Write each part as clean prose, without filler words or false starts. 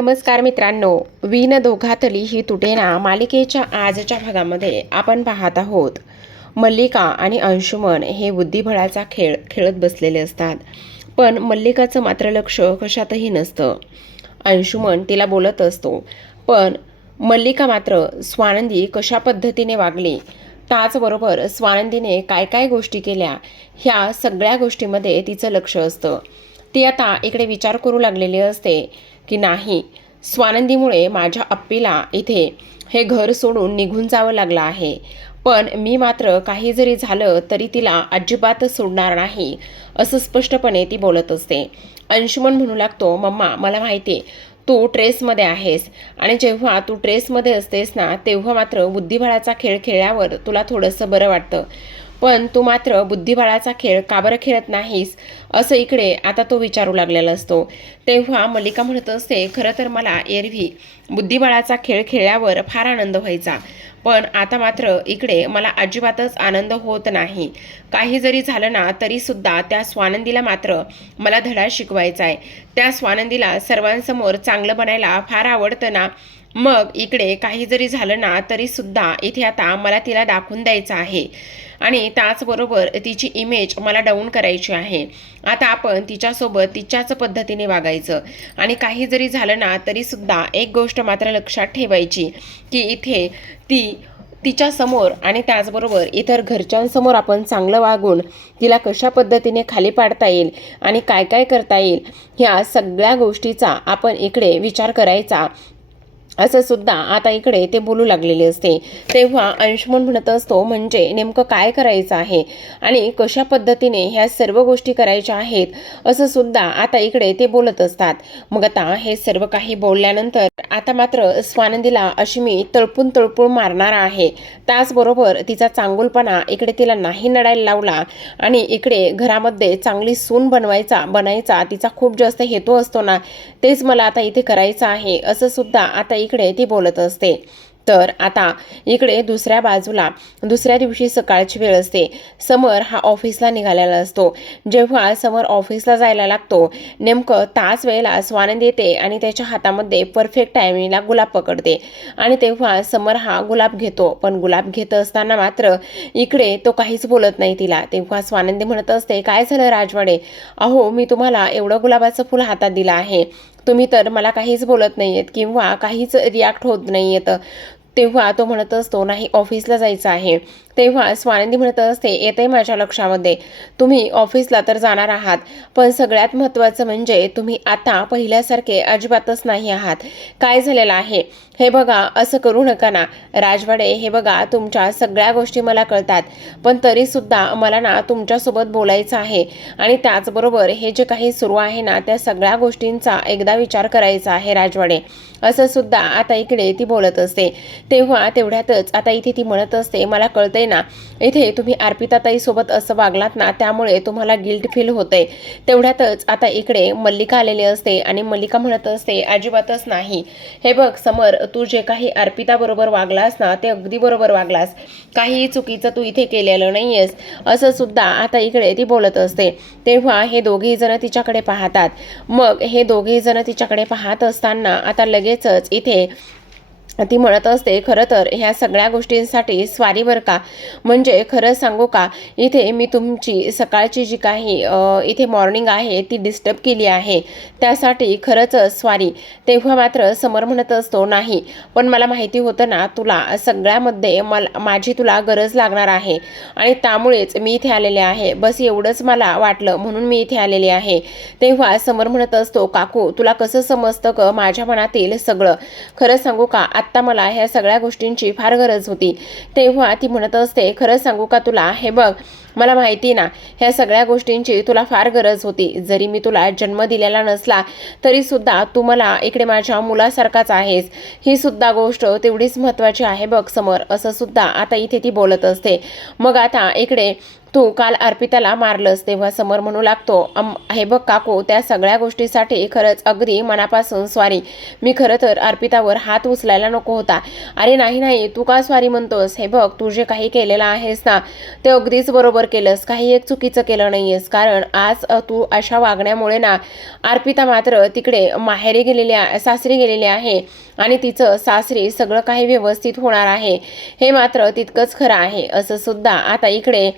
नमस्कार मित्रांनो, विण दोघातली ही तुटेना मालिकेच्या आजच्या भागामध्ये आपण पाहत आहोत. मल्लिका आणि अंशुमन हे बुद्धिबळाचा खेळ खेळत बसलेले असतात, पण मल्लिकाचं मात्र लक्ष कशातही नसतं. अंशुमन तिला बोलत असतो, पण मल्लिका मात्र स्वानंदी कशा पद्धतीने वागली, त्याचबरोबर स्वानंदीने काय काय गोष्टी केल्या, ह्या सगळ्या गोष्टीमध्ये तिचं लक्ष असतं. ती आता इकडे विचार करू लागलेली असते की नाही, स्वानंदीमुळे माझ्या अप्पीला इथे हे घर सोडून निघून जावं लागलं आहे, पण मी मात्र काही जरी झालं तरी तिला अजिबात सोडणार नाही, असं स्पष्टपणे ती बोलत असते. अंशुमन म्हणू लागतो, मम्मा मला माहिती आहे तू ट्रेसमध्ये आहेस आणि जेव्हा तू ट्रेसमध्ये असतेस ना तेव्हा मात्र बुद्धिबळाचा खेळ खेळल्यावर तुला थोडंसं बरं वाटतं, पण तू मात्र बुद्धिबळाचा खेळ का बरं खेळत नाहीस, असं इकडे आता तो विचारू लागलेला असतो. तेव्हा मल्लिका म्हणत असते, खरं तर मला एरवी बुद्धिबळाचा खेळ खेळल्यावर फार आनंद व्हायचा, पण आता मात्र इकडे मला अजिबातच आनंद होत नाही. काही जरी झालं ना तरीसुद्धा त्या स्वानंदीला मात्र मला धडा शिकवायचा आहे. त्या स्वानंदीला सर्वांसमोर चांगलं बनायला फार आवडतं ना, मग इकडे काही जरी झालं ना तरीसुद्धा इथे आता मला तिला दाखवून द्यायचं आहे आणि त्याचबरोबर तिची इमेज मला डाऊन करायची आहे. आता आपण तिच्यासोबत तिच्याच पद्धतीने वागायचं आणि काही जरी झालं ना तरीसुद्धा एक गोष्ट मात्र लक्षात ठेवायची की इथे तिच्या समोर आणि त्याचबरोबर इतर घरच्यांसमोर आपण चांगलं वागून तिला कशा पद्धतीने खाली पाडता येईल आणि काय काय करता येईल, ह्या सगळ्या गोष्टीचा आपण इकडे विचार करायचा, असं सुद्धा आता इकडे ते बोलू लागलेले असते. तेव्हा अंशुमन म्हणत असतो, म्हणजे नेमकं काय करायचं आहे आणि कशा पद्धतीने ह्या सर्व गोष्टी करायच्या आहेत, असं सुद्धा आता इकडे ते बोलत असतात. मग आता हे सर्व काही बोलल्यानंतर आता मात्र स्वानंदीला अशी मी तळपून मारणार आहे, त्याचबरोबर तिचा चांगुलपणा इकडे तिला नाही नडायला लावला आणि इकडे घरामध्ये चांगली सून बनायचा तिचा खूप जास्त हेतू असतो ना, तेच मला आता इथे करायचं आहे, असं सुद्धा आता इकडे ती बोलत असते. तर आता इकडे दुसऱ्या बाजूला दुसऱ्या दिवशी सकाळची वेळ असते. समर हा ऑफिसला निघालेला असतो. जेव्हा समर ऑफिसला जायला लागतो नेमकं त्याच वेळेला स्वानंदी येते आणि त्याच्या हातामध्ये परफेक्ट टायमिंगला गुलाब पकडते आणि तेव्हा समर हा गुलाब घेतो, पण गुलाब घेत असताना मात्र इकडे तो काहीच बोलत नाही तिला. तेव्हा स्वानंदी म्हणत असते, काय झालं राजवाडे, अहो मी तुम्हाला एवढं गुलाबाचं फुल हातात दिलं आहे, तुम्ही तर मला काहीच बोलत नाहीयेत किंवा काहीच रिॲक्ट होत नाहीयेत. तेव्हा तो म्हणत असतो, नाही ऑफिसला जायचं आहे. तेव्हा स्वानंदी म्हणत असते, येते माझ्या लक्षामध्ये तुम्ही ऑफिसला तर जाणार आहात, पण सगळ्यात महत्त्वाचं म्हणजे तुम्ही आता पहिल्यासारखे अजिबातच नाही आहात. काय झालेलं आहे हे बघा, असं करू नका ना राजवाडे, हे बघा तुमच्या सगळ्या गोष्टी मला कळतात, पण तरीसुद्धा मला ना तुमच्यासोबत बोलायचं आहे आणि त्याचबरोबर हे जे काही सुरू आहे ना त्या सगळ्या गोष्टींचा एकदा विचार करायचा आहे राजवाडे, असं सुद्धा आता इकडे ती बोलत असते. तेव्हा तेवढ्यातच आता इथे ती म्हणत असते, मला कळतंय ना इथे तुम्ही अर्पिताताईसोबत असं वागलात ना त्यामुळे तुम्हाला गिल्ट फील होतंय. तेवढ्यातच आता इकडे मल्लिका आलेली असते आणि मल्लिका म्हणत असते, अजिबातच नाही, हे बघ समर, तू जे काही अर्पिताबरोबर वागलास ना ते अगदी बरोबर वागलास, काही चुकीचं तू इथे केलेलं नाहीयेस, असं सुद्धा आता इकडे ती बोलत असते. तेव्हा हे दोघेही जण तिच्याकडे पाहतात. मग हे दोघेही जण तिच्याकडे पाहत असताना आता लगेचच इथे ती म्हणत असते, खरं तर ह्या सगळ्या गोष्टींसाठी स्वारी बरं का, म्हणजे खरं सांगू का इथे मी तुमची सकाळची जी काही इथे मॉर्निंग आहे ती डिस्टर्ब केली आहे, त्यासाठी खरंच स्वारी. तेव्हा मात्र समर म्हणत असतो, नाही पण मला माहिती होतं ना तुला सगळ्यामध्ये माझी तुला गरज लागणार आहे आणि त्यामुळेच मी इथे आलेले आहे, बस एवढंच मला वाटलं म्हणून मी इथे आलेली आहे. तेव्हा समर म्हणत असतो, काकू तुला कसं समजतं ग माझ्या मनातील सगळं, खरं सांगू का आत्ता मला ह्या सगळ्या गोष्टींची फार गरज होती. तेव्हा ती म्हणत असते, खरं सांगू का तुला, हे बघ मला माहिती ना ह्या सगळ्या गोष्टींची तुला फार गरज होती, जरी मी तुला जन्म दिलेला नसला तरीसुद्धा तू मला इकडे माझ्या मुलासारखाच आहेस, ही सुद्धा गोष्ट तेवढीच महत्त्वाची आहे बघ समर, असं सुद्धा आता इथे ती बोलत असते. मग आता इकडे तू काल अर्पिताला मारलंस. तेव्हा समर म्हणू लागतो, हे बघ काकू, त्या सगळ्या गोष्टीसाठी खरंच अगदी मनापासून सॉरी. मी खरं तर अर्पितावर हात उचलायला नको होता. अरे नाही नाही, तू का सॉरी म्हणतोस? हे बघ, तू जे काही केलेलं आहेस ना ते अगदीच बरोबर केलंस. काही एक चुकीचं केलं नाहीयेस. कारण आज तू अशा वागण्यामुळे ना अर्पिता मात्र तिकडे माहेरी सासरी गेलेली आहे आणि तिचं सासरी सगळं काही व्यवस्थित होणार आहे, हे मात्र तितकंच खरं आहे असं सुद्धा आता इकडे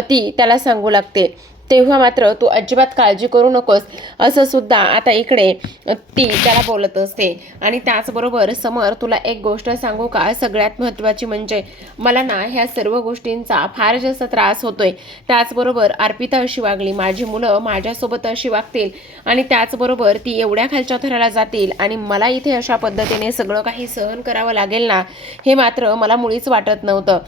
ती त्याला सांगू लागते. तेव्हा मात्र तू अजिबात काळजी करू नकोस असं सुद्धा आता इकडे ती त्याला बोलत असते. आणि त्याचबरोबर समर, तुला एक गोष्ट सांगू का? सगळ्यात महत्त्वाची म्हणजे मला ना ह्या सर्व गोष्टींचा फार जास्त त्रास होतोय. त्याचबरोबर अर्पिता अशी वागली, माझी मुलं माझ्यासोबत अशी वागतील आणि त्याचबरोबर ती एवढ्या खालच्या थराला जातील आणि मला इथे अशा पद्धतीने सगळं काही सहन करावं लागेल ना, हे मात्र मला मुळीच वाटत नव्हतं.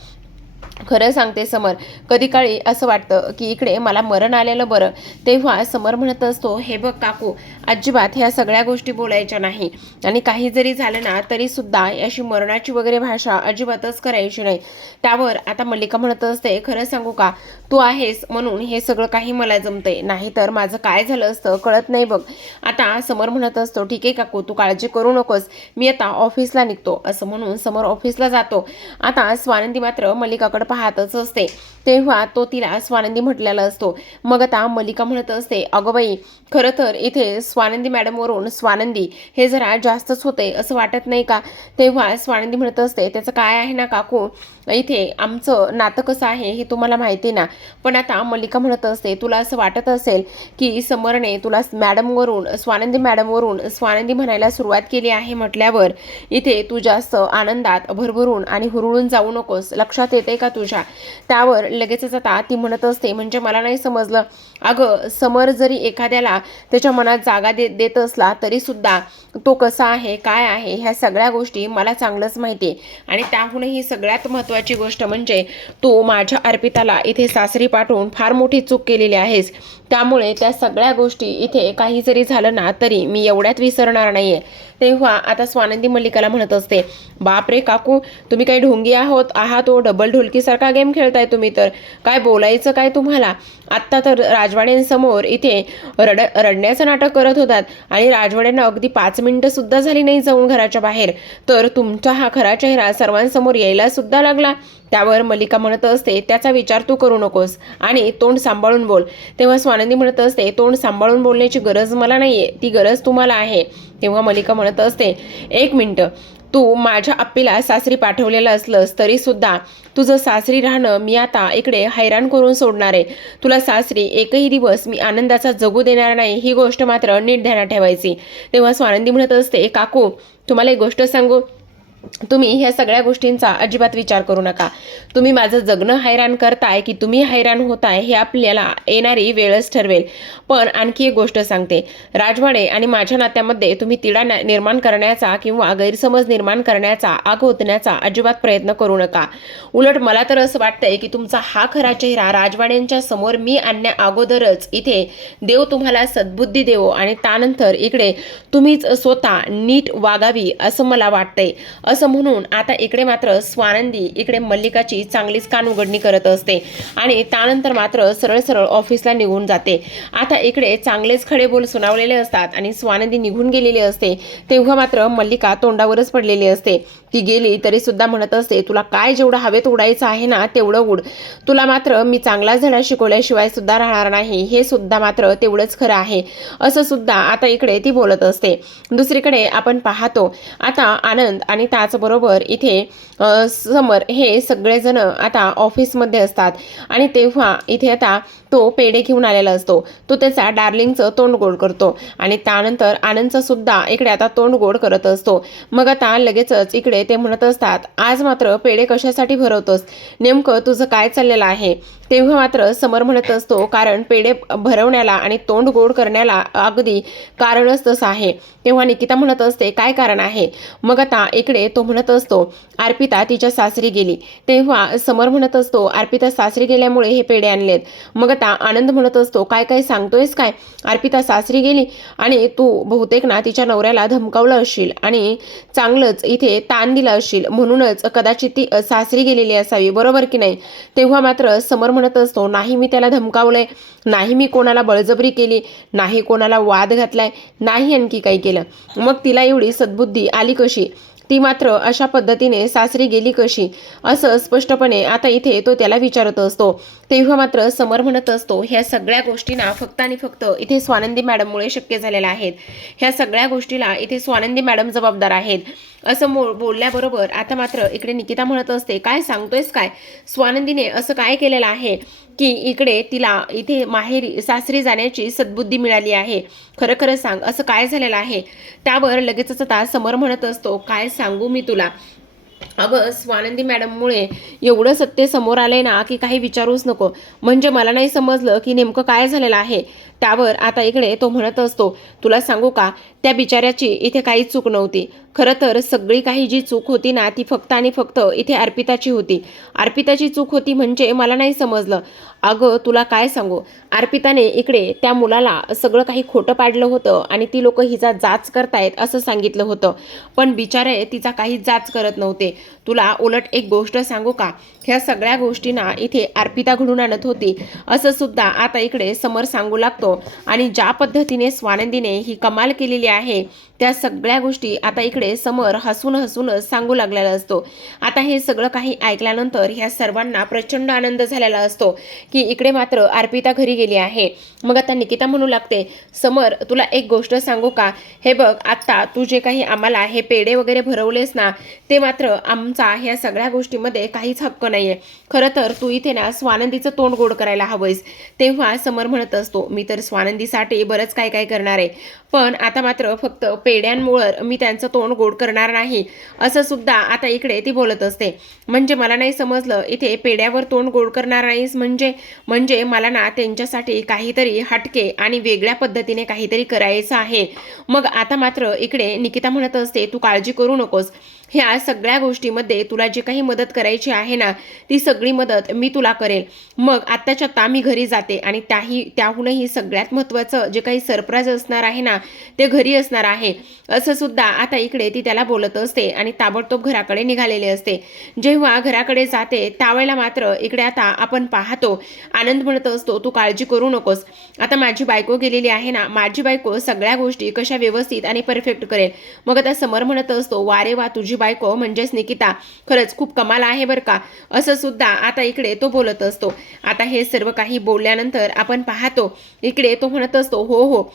खरं सांगते समर, कधी काळी असं वाटतं की इकडे मला मरण आलेलं बरं. तेव्हा समर म्हणत असतो, हे बघ काकू, अजिबात ह्या सगळ्या गोष्टी बोलायच्या नाही आणि काही जरी झालं ना तरी सुद्धा अशी मरणाची वगैरे भाषा अजिबातच करायची नाही. त्यावर आता मल्लिका म्हणत असते, खरं सांगू का, तू आहेस म्हणून हे सगळं काही मला जमतंय, नाही तर माझं काय झालं असतं कळत नाही बघ. आता समर म्हणत असतो, ठीक आहे काकू, तू काळजी करू नकोस, मी आता ऑफिसला निघतो. असं म्हणून समर ऑफिसला जातो. आता स्वानंदी मात्र मल्लिकाकडे पाहतच असते. तेव्हा तो तिला स्वानंदी म्हटलेला असतो. मग आता मल्लिका म्हणत असते, अगं बाई, खरं तर इथे स्वानंदी मॅडमवरून स्वानंदी हे जरा जास्तच होते असं वाटत नाही का? तेव्हा स्वानंदी म्हणत असते, त्याचं काय आहे ना काकू, इथे आमचं नातं कसं आहे हे तुम्हाला माहिती ना. पण आता मल्लिका म्हणत असते, तुला असं वाटत असेल की समरने तुला स्वानंदी मॅडमवरून स्वानंदी म्हणायला सुरुवात केली आहे म्हटल्यावर इथे तू जास्त आनंदात भरभरून आणि हुरळून जाऊ नकोस. लक्षात येते का तुझ्या? त्यावर लगेचच आता ती म्हणत असते, म्हणजे मला नाही समजलं. अगं, समर जरी एखाद्याला त्याच्या मनात जागा देत असला तरी सुद्धा तो कसा आहे, काय आहे, ह्या सगळ्या गोष्टी मला चांगलंच माहिती आहे. आणि त्याहूनही सगळ्यात महत्त्वाची गोष्ट म्हणजे तू माझ्या अर्पिताला इथे सासरी पाठवून फार मोठी चूक केलेली आहेस. त्यामुळे त्या सगळ्या गोष्टी इथे काही जरी झालं ना तरी मी एवढ्यात विसरणार नाहीये. तेव्हा आता स्वानंदी मल्लिकाला म्हणत असते, बापरे काकू, तुम्ही काही ढोंगी आहात हो, डबल ढोलकीसारखा गेम खेळताय तुम्ही तर. काय बोलायचं काय तुम्हाला? आत्ता तर राजवाड्यांसमोर इथे रडण्याचं नाटक करत होतात आणि राजवाड्यांना अगदी 5 मिनिटं सुद्धा झाली नाही जाऊन घराच्या बाहेर, तर तुमचा हा खरा चेहरा सर्वांसमोर यायला सुद्धा लागला. त्यावर मल्लिका म्हणत असते, त्याचा विचार तू करू नकोस आणि तोंड सांभाळून बोल. तेव्हा स्वानंदी म्हणत असते, तोंड सांभाळून बोलण्याची गरज मला नाहीये, ती गरज तुम्हाला आहे. तेव्हा मल्लिका म्हणत असते, 1 मिनिट, तू माझ्या आप्पीला सासरी पाठवलेलं असलंस तरी सुद्धा तुझं सासरी राहणं मी आता इकडे हैराण करून सोडणार आहे. तुला सासरी एकही दिवस मी आनंदाचा जगू देणार नाही, ही गोष्ट मात्र नीट ध्यानात ठेवायची. तेव्हा स्वानंदी म्हणत असते, काकू, तुम्हाला एक गोष्ट सांगू, तुम्ही ह्या सगळ्या गोष्टींचा अजिबात विचार करू नका. तुम्ही माझं जगणं हैराण करताय की तुम्ही हैराण होताय हे आपल्याला येणारी वेळच ठरवेल. पण आणखी एक गोष्ट सांगते, राजवाडे आणि माझ्या नात्यामध्ये तुम्ही तिढा निर्माण करण्याचा किंवा गैरसमज निर्माण करण्याचा, आग ओतण्याचा अजिबात प्रयत्न करू नका. उलट मला तर असं वाटतंय की तुमचा हा खरा चेहरा राजवाड्यांच्या समोर मी आणण्या अगोदरच इथे देव तुम्हाला सद्बुद्धी देवो आणि त्यानंतर इकडे तुम्हीच स्वतः नीट वागावी असं मला वाटतंय. असं म्हणून आता इकडे मात्र स्वानंदी इकडे मल्लिकाची चांगलीच कान उघडणी करत असते आणि त्यानंतर मात्र सरळ सरळ ऑफिसला निघून जाते. आता इकडे चांगलेच खडे बोल सुनावलेले असतात आणि स्वानंदी निघून गेलेली असते. तेव्हा मात्र मल्लिका तोंडावरच पडलेली असते. ती गेली तरी सुद्धा म्हणत असते, तुला काय जेवढं हवेत उडायचं आहे ना तेवढं उड, तुला मात्र मी चांगला धडा शिकवल्याशिवाय सुद्धा राहणार नाही, हे सुद्धा मात्र तेवढंच खरं आहे असं सुद्धा आता इकडे ती बोलत असते. दुसरीकडे आपण पाहतो आता आनंद आणि त्याचबरोबर इथे समर हे सगळेजण आता ऑफिसमध्ये असतात आणि तेव्हा इथे आता तो पेढे घेऊन आलेला असतो. तो त्याचा डार्लिंगचं तोंड गोड करतो आणि त्यानंतर आनंदचं सुद्धा इकडे आता तोंड गोड करत असतो. मग आता लगेचच इकडे ते म्हणत असतात, आज मात्र पेढे कशासाठी भरवतोस, नेमकं तुझं काय चाललेलं आहे? तेव्हा मात्र समर म्हणत असतो, कारण पेढे भरवण्याला आणि तोंड गोड करण्याला अगदी कारणच तसं आहे. तेव्हा निकिता म्हणत असते, काय कारण आहे? मग आता इकडे तो म्हणत असतो अर्पिता तिच्या सासरी गेली. तेव्हा समर म्हणत असतो अर्पिता सासरी गेल्यामुळे हे पेढे आणलेत. मग आता आनंद म्हणत असतो काय काय सांगतोयस काय? अर्पिता सासरी गेली आणि तू बहुतेक ना तिच्या नवऱ्याला धमकावलं असशील आणि चांगलंच इथे ताण दिला असशील, म्हणूनच कदाचित ती सासरी गेलेली असावी, बरोबर की नाही? तेव्हा मात्र समर म्हणत असतो नाही मी त्याला धमकावलंय, नाही मी कोणाला बळजबरी केली, नाही कोणाला वाद घातलाय, नाही आणखी काही केलं. मग तिला एवढी सद्बुद्धी आली कशी? ती मात्र अशा पद्धतीने सासरी गेली कशी? असं स्पष्टपणे आता इथे तो त्याला विचारत असतो. तेव्हा मात्र समर म्हणत असतो ह्या सगळ्या गोष्टींना फक्त आणि फक्त इथे स्वानंदी मॅडममुळे शक्य झालेल्या आहेत. ह्या सगळ्या गोष्टीला इथे स्वानंदी मॅडम जबाबदार आहेत. असं बोलल्याबरोबर आता मात्र इकडे निकिता म्हणत असते काय सांगतोयस काय? स्वानंदीने असं काय केलेलं आहे की इकडे तिला इथे माहेरी सासरी जाण्याची सद्बुद्धी मिळाली आहे? खरं खरं सांग, असं काय झालेलं आहे? त्यावर लगेचच आता समर म्हणत असतो काय सांगू मी तुला? अगं स्वानंदी मॅडममुळे एवढं सत्य समोर आलंय ना की काही विचारूच नको. म्हणजे मला नाही समजलं की नेमकं काय झालेलं आहे. त्यावर आता इकडे तो म्हणत असतो तुला सांगू का, त्या बिचाऱ्याची इथे काहीच चूक नव्हती. खरं तर सगळी काही जी चूक होती ना ती फक्त आणि फक्त इथे अर्पिताची होती. अर्पिताची चूक होती म्हणजे मला नाही समजलं. अगं तुला काय सांगू, अर्पिताने इकडे त्या मुलाला सगळं काही खोटं पाडलं होतं आणि ती लोक हिचा जाच करतायत असं सांगितलं होतं. पण बिचारे तिचा काहीच जाच करत नव्हते. तुला उलट एक गोष्ट सांगू का, ह्या सगळ्या गोष्टींना इथे अर्पिता घडून आणत होती असं सुद्धा आता इकडे समर सांगू लागतो. आणि ज्या पद्धतीने स्वानंदीने ही कमाल केलेली आहे त्या सगळ्या गोष्टी आता इकडे समर हसून हसूनच सांगू लागलेला असतो. आता हे सगळं काही ऐकल्यानंतर ह्या सर्वांना प्रचंड आनंद झालेला असतो की इकडे मात्र अर्पिता घरी गेली आहे. मग आता निकिता म्हणू लागते समर तुला एक गोष्ट सांगू का, हे बघ आता तू जे काही आम्हाला हे पेढे वगैरे भरवलेस ना ते मात्र आमचा ह्या सगळ्या गोष्टीमध्ये काहीच हक्क नाहीये. खरं तर तू इथे ना स्वानंदीचं तोंड गोड करायला हवंयस. तेव्हा समर म्हणत असतो मी तर स्वानंदीसाठी बरंच काय काय करणार आहे, पण आता मात्र फक्त पेढ्यांमुळे मी त्यांचं तोंड गोड करणार नाही असं सुद्धा आता इकडे ती बोलत असते. म्हणजे मला नाही समजलं, इथे पेढ्यावर तोंड गोड करणार नाहीस म्हणजे म्हणजे मला ना त्यांच्यासाठी काहीतरी हटके आणि वेगळ्या पद्धतीने काहीतरी करायचं आहे. मग आता मात्र इकडे निकिता म्हणत असते तू काळजी करू नकोस, ह्या सगळ्या गोष्टीमध्ये तुला जी काही मदत करायची आहे ना ती सगळी मदत मी तुला करेल. मग आत्ताच्या आता मी घरी जाते आणि त्याहूनही सगळ्यात महत्त्वाचं जे काही सरप्राईज असणार आहे ना ते घरी असणार आहे असं सुद्धा आता इकडे ती त्याला बोलत असते आणि ताबडतोब घराकडे निघालेले असते. जेव्हा घराकडे जाते त्यावेळेला मात्र इकडे आता आपण पाहतो आनंद म्हणत असतो तू काळजी करू नकोस, आता माझी बायको गेलेली आहे ना, माझी बायको सगळ्या गोष्टी कशा व्यवस्थित आणि परफेक्ट करेल. मग आता समर म्हणत असतो वारे वा तुझी बायको म्हणजेच निकिता खरंच खूप कमाल आहे बरं का, असं सुद्धा आता इकडे तो बोलत असतो. आता हे सर्व काही बोलल्यानंतर आपण पाहतो इकडे तो म्हणत असतो हो हो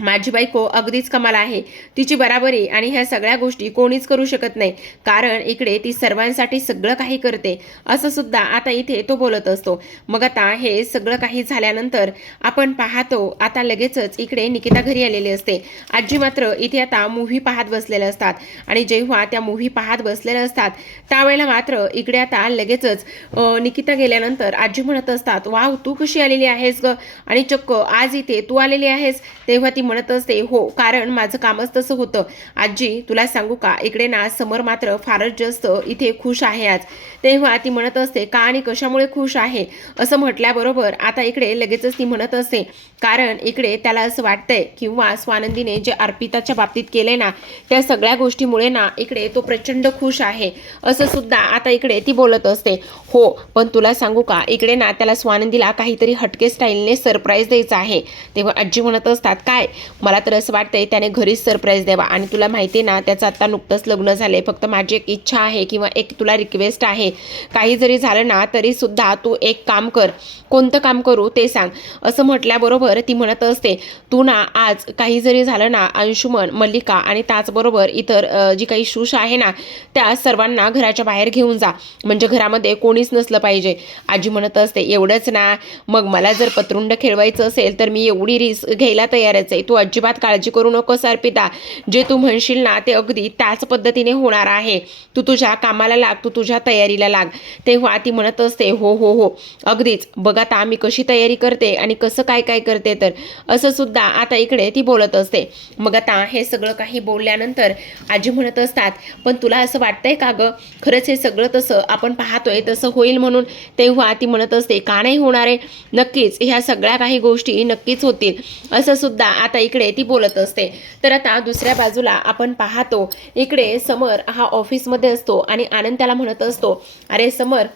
माझी बायको अगदीच कमाल आहे, तिची बराबरी आणि ह्या सगळ्या गोष्टी कोणीच करू शकत नाही, कारण इकडे ती सर्वांसाठी सगळं काही करते असं सुद्धा आता इथे तो बोलत असतो. मग आता हे सगळं काही झाल्यानंतर आपण पाहतो आता लगेचच इकडे निकिता घरी आलेली असते. आजी मात्र इथे आता मूव्ही पाहत बसलेले असतात आणि जेव्हा त्या मूव्ही पाहत बसलेल्या असतात त्यावेळेला मात्र इकडे आता लगेचच निकिता गेल्यानंतर आजी म्हणत असतात वाव तू कशी आलेली आहेस ग, आणि चक्क आज इथे तू आलेली आहेस. तेव्हा ती म्हणत असते हो कारण माझं कामच तसं होतं. आजी तुला सांगू का, इकडे ना समर मात्र फारच जास्त इथे खुश आहे आज. तेव्हा ती म्हणत असते का आणि कशामुळे खुश आहे असं म्हटल्याबरोबर आता इकडे लगेचच ती म्हणत असते कारण इकडे त्याला असं वाटतंय किंवा स्वानंदीने जे अर्पिताच्या बाबतीत केले ना त्या सगळ्या गोष्टीमुळे ना इकडे तो प्रचंड खुश आहे असं सुद्धा आता इकडे ती बोलत असते. हो पण तुला सांगू का, इकडे ना त्याला स्वानंदीला काहीतरी हटके स्टाईलने सरप्राईज द्यायचं आहे. तेव्हा आजी म्हणत असतात काय, मला तर असं वाटतंय त्याने घरीच सरप्राईज द्यावा, आणि तुला माहिती ना त्याचं आता नुकतंच लग्न झालंय, फक्त माझी एक इच्छा आहे किंवा एक तुला रिक्वेस्ट आहे, काही जरी झालं ना तरी सुद्धा तू एक काम कर. कोणतं काम करू ते सांग. असं म्हटल्याबरोबर ती म्हणत असते तू ना आज काही जरी झालं ना अंशुमन, मल्लिका आणि त्याचबरोबर इतर जी काही शुश आहे ना त्या सर्वांना घराच्या बाहेर घेऊन जा, म्हणजे घरामध्ये कोणीच नसलं पाहिजे. आजी म्हणत असते एवढंच ना, मग मला जर पतरुंड खेळवायचं असेल तर मी एवढी रिस्क घ्यायला तयारच आहे. असते, तू अजिबात काळजी करू नकोस अर्पिता. जे तू म्हणशील ना ते अगदी त्याच पद्धतीने होणार आहे. तू तुझ्या कामाला लाग, तू तुझ्या तयारीला लाग. तेव्हा ती म्हणत असते, हो हो हो अगदीच, बघ आता मी कशी तयारी करते आणि कसं काय काय करते. तर असं सुद्धा आता इकडे ती बोलत असते. मग आता हे सगळं काही बोलल्यानंतर आजी म्हणत असतात, पण तुला असं वाटतंय का गं खरंच हे सगळं तसं आपण पाहतोय तसं होईल म्हणून. तेव्हा ती म्हणत असते, का नाही होणार आहे, नक्कीच ह्या सगळ्या काही गोष्टी नक्कीच होतील, असं सुद्धा आता इकडे ती बोलत असते. तर आता दुसऱ्या बाजूला आपण पाहतो इकडे समर हा ऑफिसमध्ये असतो आणि आनंद त्याला म्हणत असतो, अरे समर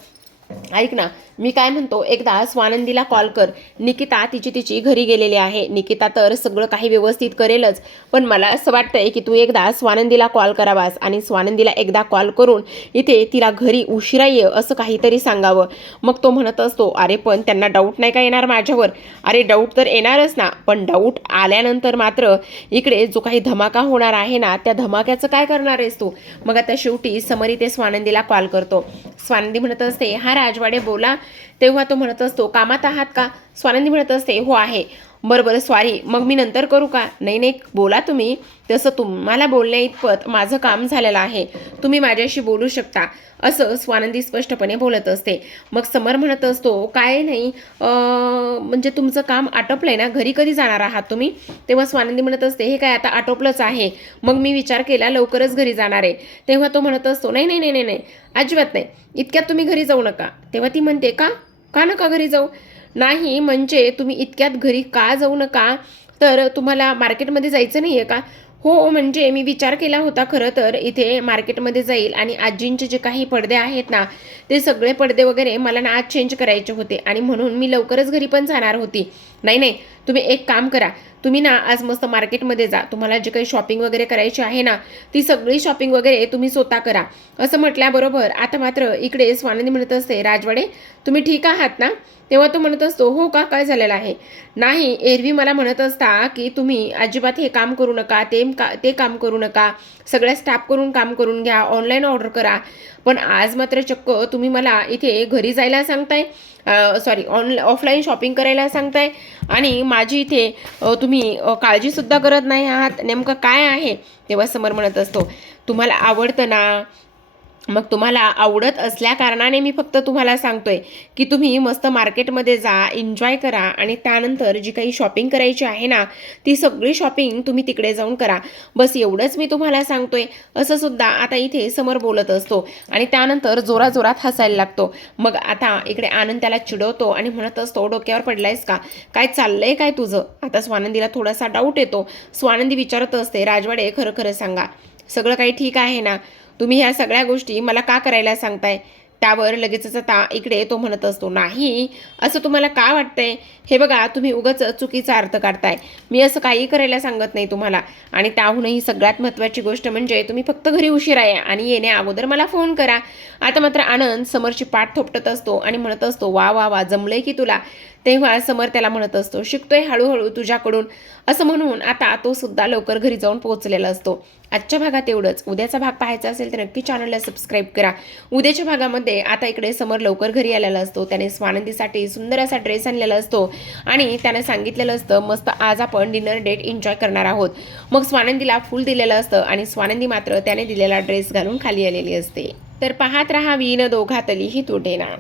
ऐक ना, मी काय म्हणतो, एकदा स्वानंदीला कॉल कर. निकिता तिची घरी गेलेली आहे. निकिता तर सगळं काही व्यवस्थित करेलच, पण मला असं वाटतंय की तू एकदा स्वानंदीला कॉल करावास आणि स्वानंदीला एकदा कॉल करून इथे तिला घरी उशिरा ये असं काहीतरी सांगावं. मग तो म्हणत असतो, अरे पण त्यांना डाऊट नाही का येणार माझ्यावर. अरे डाऊट तर येणारच ना, पण डाऊट आल्यानंतर मात्र इकडे जो काही धमाका होणार आहे ना, त्या धमाक्याचं काय करणार आहेस तू. मग आता शेवटी समर इथे स्वानंदीला कॉल करतो. स्वानंदी म्हणत असते, हा राजवाडे बोला. तेव्हा तो म्हणत असतो, कामात आहात का. स्वानंदी म्हणत असते, हो आहे. बरं सॉरी, मग मी नंतर करू का. नाही नाही बोला तुम्ही, तसं तुम्हाला बोलण्या इतपत माझं काम झालेलं आहे, तुम्ही माझ्याशी बोलू शकता, असं स्वानंदी स्पष्टपणे बोलत असते. मग समर म्हणत असतो, काय नाही म्हणजे तुमचं काम आटोपलंय ना, घरी कधी जाणार आहात तुम्ही. तेव्हा स्वानंदी म्हणत असते, हे काय आता आटोपलंच आहे, मग मी विचार केला लवकरच घरी जाणार आहे. तेव्हा तो म्हणत असतो, नाही नाही नाही नाही नाही अजिबात नाही, इतक्यात तुम्ही घरी जाऊ नका. तेव्हा ती म्हणते, का नका घरी जाऊ. नाही म्हणजे तुम्ही इतक्यात घरी का जाऊ नका, तर तुम्हाला मार्केटमध्ये जायचं नाही आहे का. हो म्हणजे मी विचार केला होता खरं तर इथे मार्केटमध्ये जाईल आणि आजींचे जे काही पडदे आहेत ना, ते सगळे पडदे वगैरे मला ना आज चेंज करायचे होते आणि म्हणून मी लवकरच घरी पण जाणार होती. नाही नाही तुम्ही एक काम करा, तुम्ही ना आज मस्त मार्केटमध्ये जा, तुम्हाला जे काही शॉपिंग वगैरे करायची आहे ना, ती सगळी शॉपिंग वगैरे तुम्ही स्वतः करा. असं म्हटल्याबरोबर आता मात्र इकडे स्वानंदी म्हणत असते, राजवाडे तुम्ही ठीक आहात ना. तेव्हा तो म्हणत असतो, हो का, काय झालेलं आहे. नाही एरवी मला म्हणत असता की तुम्ही अजिबात हे काम करू नका, ते काम करू नका, सगळ्या स्टाफ करून काम करून घ्या, ऑनलाईन ऑर्डर करा, पण आज मात्र चक्क तुम्ही मला इथे घरी जायला सांगताय, सॉरी ऑफलाईन शॉपिंग करायला सांगताय आणि माझी इथे तुम्ही काळजीसुद्धा करत नाही आहात, नेमकं काय आहे. तेव्हा समर म्हणत असतो, तुम्हाला आवडतं ना, मग तुम्हाला आवडत असल्या कारणाने मी फक्त तुम्हाला सांगतोय की तुम्ही मस्त मार्केटमध्ये जा, एन्जॉय करा आणि त्यानंतर जी काही शॉपिंग करायची आहे ना, ती सगळी शॉपिंग तुम्ही तिकडे जाऊन करा, बस एवढंच मी तुम्हाला सांगतोय, असं सुद्धा आता इथे समर बोलत असतो आणि त्यानंतर जोराजोरात हसायला लागतो. मग आता इकडे आनंद त्याला चिडवतो आणि म्हणत असतो, डोक्यावर पडलायस का, काय चाललंय काय तुझं. आता स्वानंदीला थोडासा डाऊट येतो. स्वानंदी विचारत असते, राजवाडे खरं खरं सांगा, सगळं काही ठीक आहे ना, तुम्ही ह्या सगळ्या गोष्टी मला का करायला सांगताय. त्यावर लगेचच आता इकडे तो म्हणत असतो, नाही असं तुम्हाला का वाटतंय. हे बघा तुम्ही उगाच चुकीचा अर्थ काढताय, मी असं काही करायला सांगत नाही तुम्हाला, आणि त्याहूनही सगळ्यात महत्त्वाची गोष्ट म्हणजे तुम्ही फक्त घरी उशिरा या आणि येण्या अगोदर मला फोन करा. आता मात्र आनंद समरची पाठ थोपटत असतो आणि म्हणत असतो, वा वा वा जमलंय की तुला. तेव्हा समर त्याला म्हणत असतो, शिकतोय हळूहळू तुझ्याकडून, असं म्हणून आता तो सुद्धा लवकर घरी जाऊन पोहोचलेला असतो. आजच्या भागात एवढंच. उद्याचा भाग पाहायचा असेल तर नक्की चॅनलला सबस्क्राईब करा. उद्याच्या भागामध्ये आता इकडे समर लवकर घरी आलेला असतो. त्याने स्वानंदीसाठी सुंदर असा ड्रेस आणलेला असतो आणि त्याने सांगितलेलं असतं, मस्त आज आपण डिनर डेट एन्जॉय करणार आहोत. मग स्वानंदीला फुल दिलेलं असतं आणि स्वानंदी मात्र त्याने दिलेला ड्रेस घालून खाली आलेली असते. तर पाहत रहा विण दोघातली ही तुटेना.